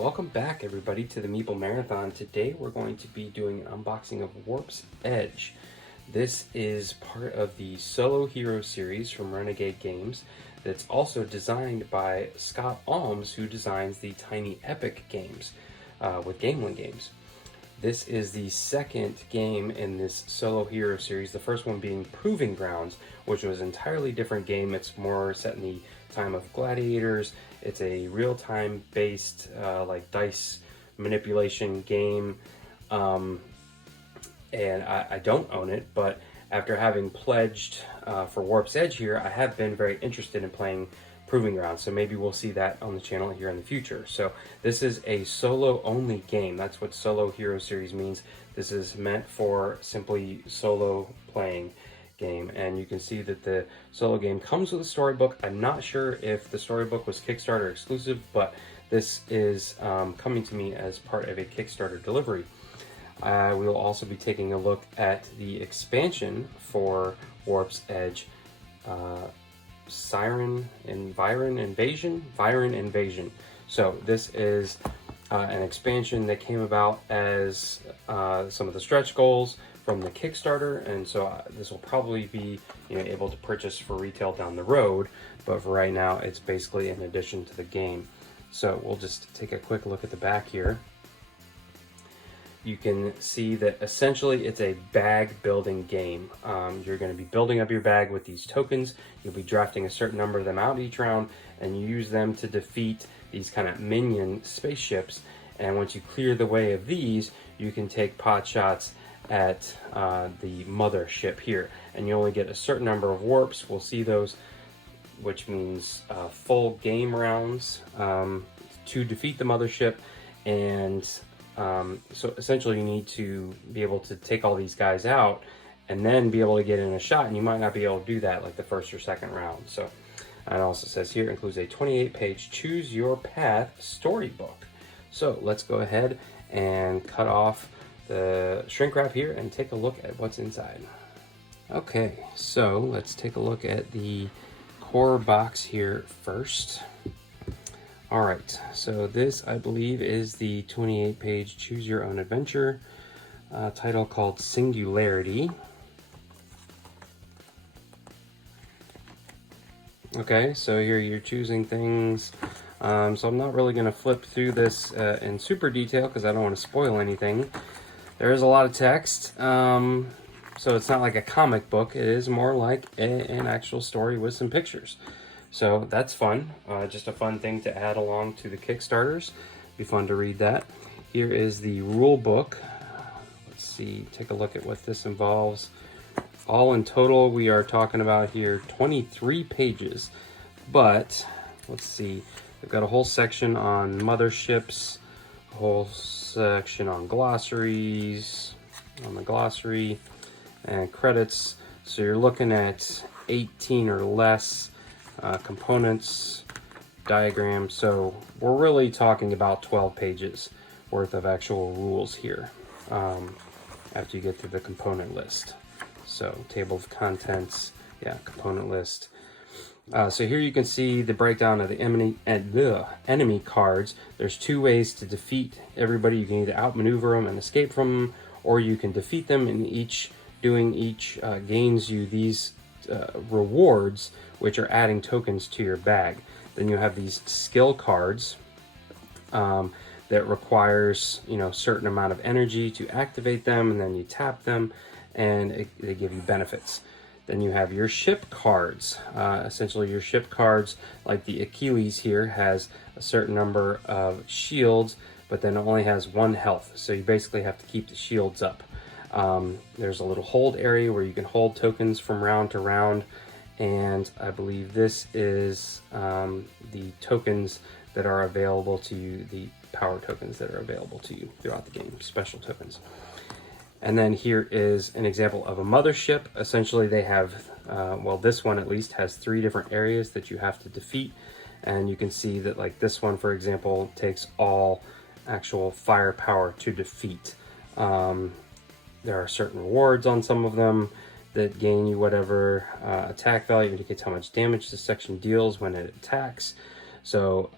welcome back everybody to the Meeple Marathon. Today we're going to be doing an unboxing of Warp's Edge. This is part of the Solo Hero series from Renegade Games that's also designed by Scott Alms, who designs the Tiny Epic games with Gamelin Games. This is the second game in this Solo Hero series, the first one being Proving Grounds, which was an entirely different game. It's more set in the time of gladiators. It's a real-time based like dice manipulation game, and I don't own it, but after having pledged for Warp's Edge here, I have been very interested in playing Proving Grounds, so maybe we'll see that on the channel here in the future. So this is a solo only game. That's what Solo Hero series means. This is meant for simply solo playing game, and you can see that the solo game comes with a storybook. I'm not sure if the storybook was Kickstarter exclusive, but this is coming to me as part of a Kickstarter delivery. We will also be taking a look at the expansion for Warp's Edge, Viren Invasion. So this is an expansion that came about as some of the stretch goals from the Kickstarter, and so this will probably be able to purchase for retail down the road, but for right now it's basically an addition to the game. So we'll just take a quick look at the back here. You can see that essentially it's a bag building game. You're going to be building up your bag with these tokens. You'll be drafting a certain number of them out each round, and you use them to defeat these kind of minion spaceships. And once you clear the way of these, you can take pot shots at the mothership here. And you only get a certain number of warps. We'll see those, which means full game rounds to defeat the mothership. And so essentially you need to be able to take all these guys out and then be able to get in a shot, and you might not be able to do that like the first or second round. So it also says here includes a 28-page choose your path storybook. So let's go ahead and cut off the shrink wrap here and take a look at what's inside. Okay, so let's take a look at the core box here first. All right, so this, I believe, is the 28-page Choose Your Own Adventure title called Singularity. Okay, so here you're choosing things. So I'm not really going to flip through this in super detail because I don't want to spoil anything. There is a lot of text, so it's not like a comic book. It is more like an actual story with some pictures. So that's fun, just a fun thing to add along to the Kickstarters. Be fun to read that. Here is the rule book. Let's see, take a look at what this involves. All in total, we are talking about here 23 pages, but let's see, we've got a whole section on motherships, a whole section on glossaries, on the glossary, and credits. So you're looking at 18 or less components, diagrams. So we're really talking about 12 pages worth of actual rules here after you get through the component list. So table of contents, yeah, component list. So here you can see the breakdown of the enemy cards. There's two ways to defeat everybody. You can either outmaneuver them and escape from them, or you can defeat them, and doing each gains you these rewards, which are adding tokens to your bag. Then you have these skill cards that requires certain amount of energy to activate them, and then you tap them and they give you benefits. Then you have your ship cards. Essentially your ship cards, like the Achilles here, has a certain number of shields, but then it only has 1 health, so you basically have to keep the shields up. There's a little hold area where you can hold tokens from round to round, and I believe this is the tokens that are available to you, the power tokens that are available to you throughout the game, special tokens. And then here is an example of a mothership. Essentially they have, well, this one at least has 3 different areas that you have to defeat, and you can see that like this one, for example, takes all actual firepower to defeat. There are certain rewards on some of them that gain you whatever attack value indicates how much damage this section deals when it attacks. So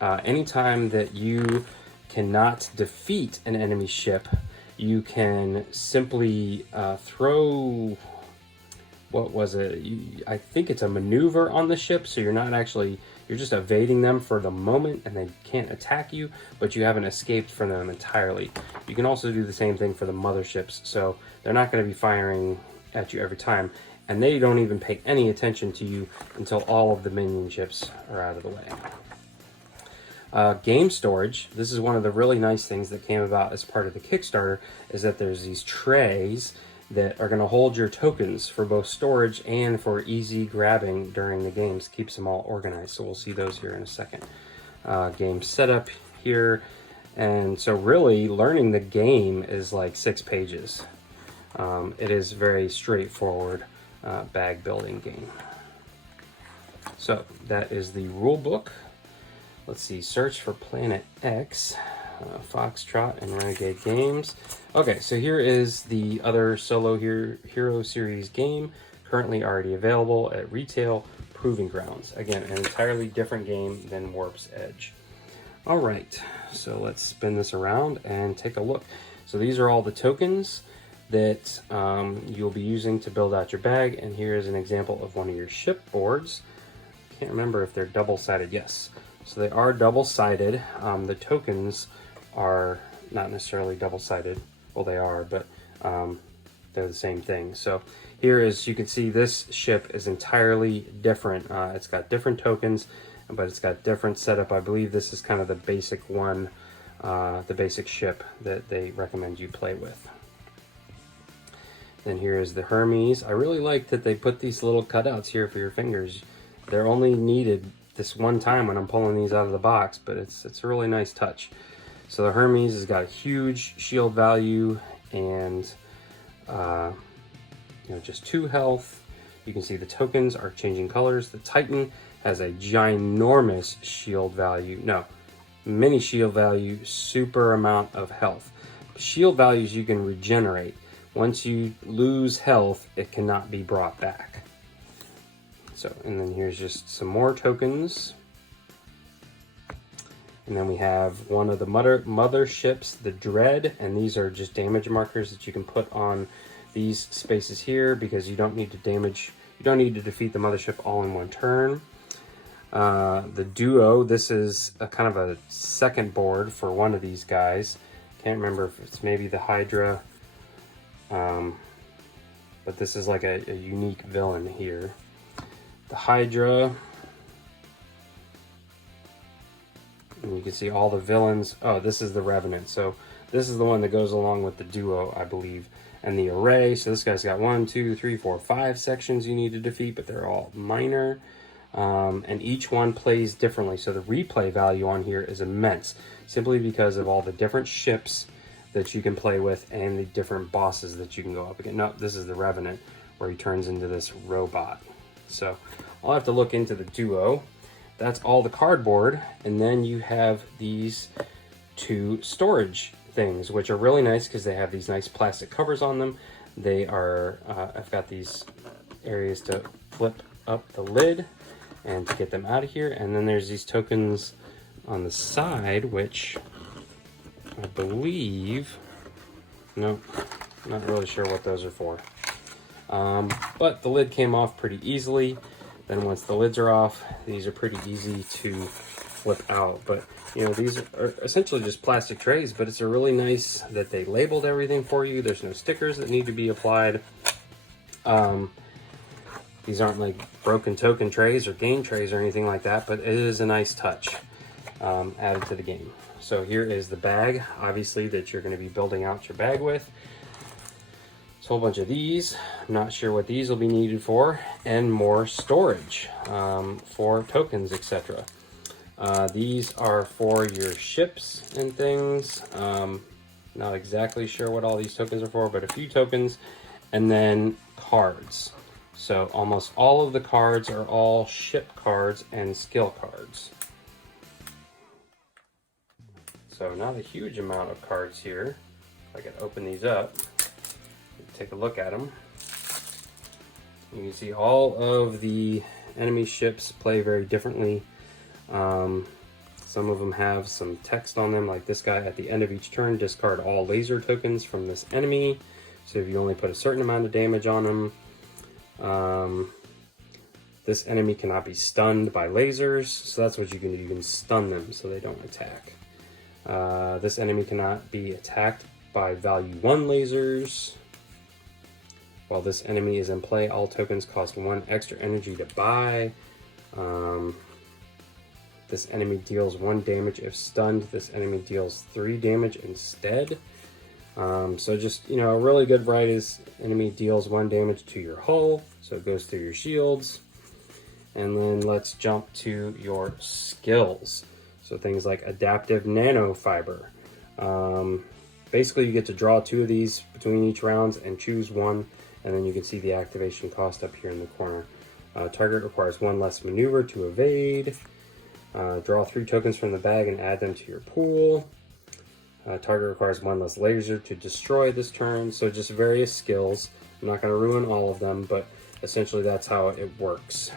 anytime that you cannot defeat an enemy ship, you can simply throw, what was it? I think it's a maneuver on the ship, so you're not actually, you're just evading them for the moment and they can't attack you, but you haven't escaped from them entirely. You can also do the same thing for the motherships, so they're not going to be firing at you every time, and they don't even pay any attention to you until all of the minion ships are out of the way. Game storage. This is one of the really nice things that came about as part of the Kickstarter, is that there's these trays that are going to hold your tokens for both storage and for easy grabbing during the games. Keeps them all organized, so we'll see those here in a second. Game setup here, and so really learning the game is like 6 pages. It is very straightforward bag building game. So that is the rule book. Let's see, search for Planet X, Foxtrot, and Renegade games. Okay, so here is the other Solo Hero Series game, currently already available at retail, Proving Grounds. Again, an entirely different game than Warp's Edge. All right, so let's spin this around and take a look. So these are all the tokens that you'll be using to build out your bag, and here is an example of one of your ship boards. Can't remember if they're double-sided. Yes. So they are double-sided. The tokens are not necessarily double-sided. Well, they are, but they're the same thing. So here is, you can see this ship is entirely different. It's got different tokens, but it's got different setup. I believe this is kind of the basic one, the basic ship that they recommend you play with. Then here is the Hermes. I really like that they put these little cutouts here for your fingers. They're only needed this one time when I'm pulling these out of the box, but it's a really nice touch. So the Hermes has got a huge shield value and just 2 health. You can see the tokens are changing colors. The Titan has a ginormous shield value. No, mini shield value, super amount of health. Shield values you can regenerate. Once you lose health, it cannot be brought back. So, and then here's just some more tokens. And then we have one of the motherships, the Dread, and these are just damage markers that you can put on these spaces here, because you don't need to defeat the mothership all in one turn. The Duo, this is a kind of a second board for one of these guys. Can't remember if it's maybe the Hydra, but this is like a unique villain here. The Hydra, and you can see all the villains. Oh, this is the Revenant. So this is the one that goes along with the Duo, I believe. And the Array, so this guy's got 1, 2, 3, 4, 5 sections you need to defeat, but they're all minor. And each one plays differently. So the replay value on here is immense, simply because of all the different ships that you can play with and the different bosses that you can go up against. No, this is the Revenant, where he turns into this robot. So I'll have to look into the Duo. That's all the cardboard, and then you have these 2 storage things, which are really nice because they have these nice plastic covers on them. They are, I've got these areas to flip up the lid and to get them out of here. And then there's these tokens on the side, which I believe, no, not really sure what those are for. But the lid came off pretty easily. Then once the lids are off, these are pretty easy to flip out. But these are essentially just plastic trays, but it's a really nice that they labeled everything for you. There's no stickers that need to be applied. These aren't like broken token trays or game trays or anything like that, but it is a nice touch added to the game. So here is the bag, obviously, that you're going to be building out your bag with. A whole bunch of these. I'm not sure what these will be needed for, and more storage for tokens, etc. These are for your ships and things. Not exactly sure what all these tokens are for, but a few tokens, and then cards. So almost all of the cards are all ship cards and skill cards. So not a huge amount of cards here. If I can open these up, take a look at them. You can see all of the enemy ships play very differently. Some of them have some text on them, like this guy. At the end of each turn, discard all laser tokens from this enemy. So if you only put a certain amount of damage on them, this enemy cannot be stunned by lasers. So that's what you can do. You can stun them so they don't attack. This enemy cannot be attacked by value 1 lasers. While this enemy is in play, all tokens cost 1 extra energy to buy. This enemy deals 1 damage if stunned. This enemy deals 3 damage instead. So just, a really good variety. This enemy deals 1 damage to your hull, so it goes through your shields. And then let's jump to your skills. So things like adaptive nanofiber. Basically, you get to draw 2 of these between each round and choose one, and then you can see the activation cost up here in the corner. Target requires 1 less maneuver to evade. Draw 3 tokens from the bag and add them to your pool. Target requires 1 less laser to destroy this turn. So just various skills. I'm not going to ruin all of them, but essentially that's how it works.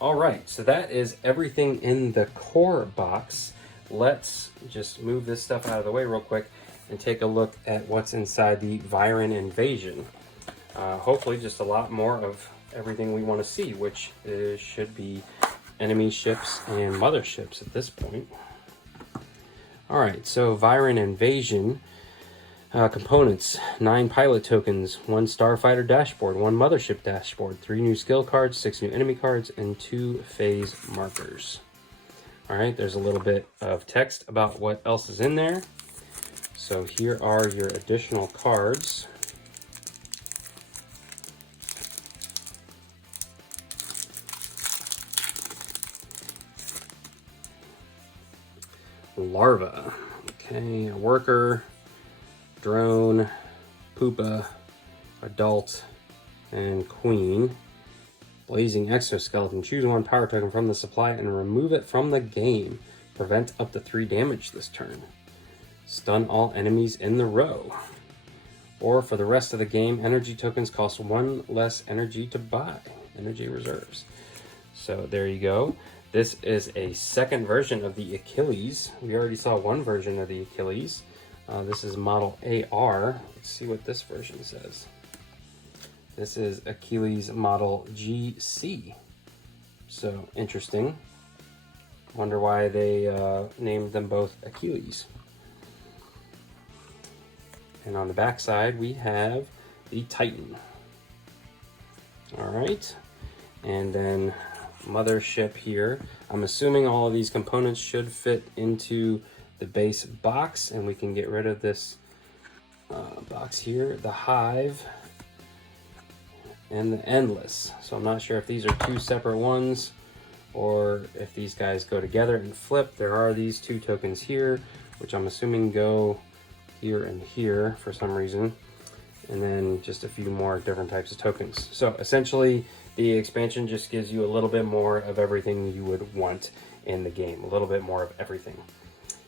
All right, so that is everything in the core box. Let's just move this stuff out of the way real quick and take a look at what's inside the Viren Invasion. Hopefully just a lot more of everything we want to see, which should be enemy ships and motherships at this point. All right, so Viren Invasion components: 9 pilot tokens, 1 starfighter dashboard, 1 mothership dashboard, 3 new skill cards, 6 new enemy cards, and 2 phase markers. All right, there's a little bit of text about what else is in there. So here are your additional cards. Larva. Okay, a worker, drone, pupa, adult, and queen. Blazing exoskeleton. Choose 1 power token from the supply and remove it from the game. Prevent up to 3 damage this turn. Stun all enemies in the row. Or for the rest of the game, energy tokens cost 1 less energy to buy. Energy reserves. So there you go. This is a second version of the Achilles. We already saw 1 version of the Achilles. This is model AR. Let's see what this version says. This is Achilles model GC. So interesting. Wonder why they named them both Achilles. And on the back side, we have the Titan. All right. And then mothership here. I'm assuming all of these components should fit into the base box, and we can get rid of this box here, the Hive and the Endless. So I'm not sure if these are 2 separate ones or if these guys go together and flip. There are these 2 tokens here, which I'm assuming go here and here for some reason, and then just a few more different types of tokens. So essentially the expansion just gives you a little bit more of everything you would want in the game, a little bit more of everything.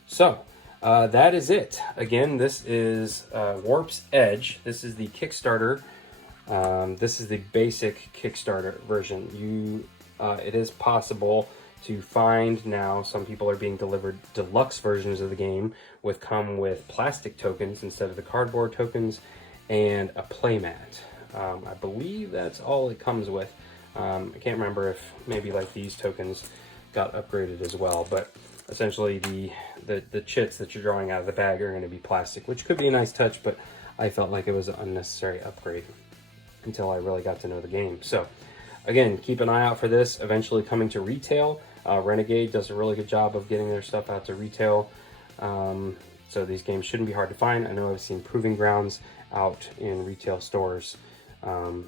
So that is it. Again, this is Warp's Edge. This is the Kickstarter. This is the basic Kickstarter version. It is possible to find now. Some people are being delivered deluxe versions of the game come with plastic tokens instead of the cardboard tokens, and a playmat. I believe that's all it comes with. I can't remember if maybe like these tokens got upgraded as well, but essentially the chits that you're drawing out of the bag are going to be plastic, which could be a nice touch, but I felt like it was an unnecessary upgrade until I really got to know the game. So again, keep an eye out for this eventually coming to retail. Renegade does a really good job of getting their stuff out to retail. So these games shouldn't be hard to find. I know I've seen Proving Grounds out in retail stores, and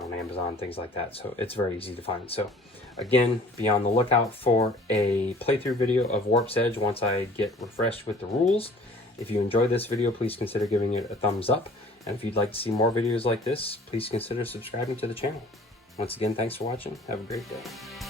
on Amazon, things like that. So it's very easy to find. So again, be on the lookout for a playthrough video of Warp's Edge once I get refreshed with the rules. If you enjoyed this video, please consider giving it a thumbs up. And if you'd like to see more videos like this, please consider subscribing to the channel. Once again, thanks for watching. Have a great day.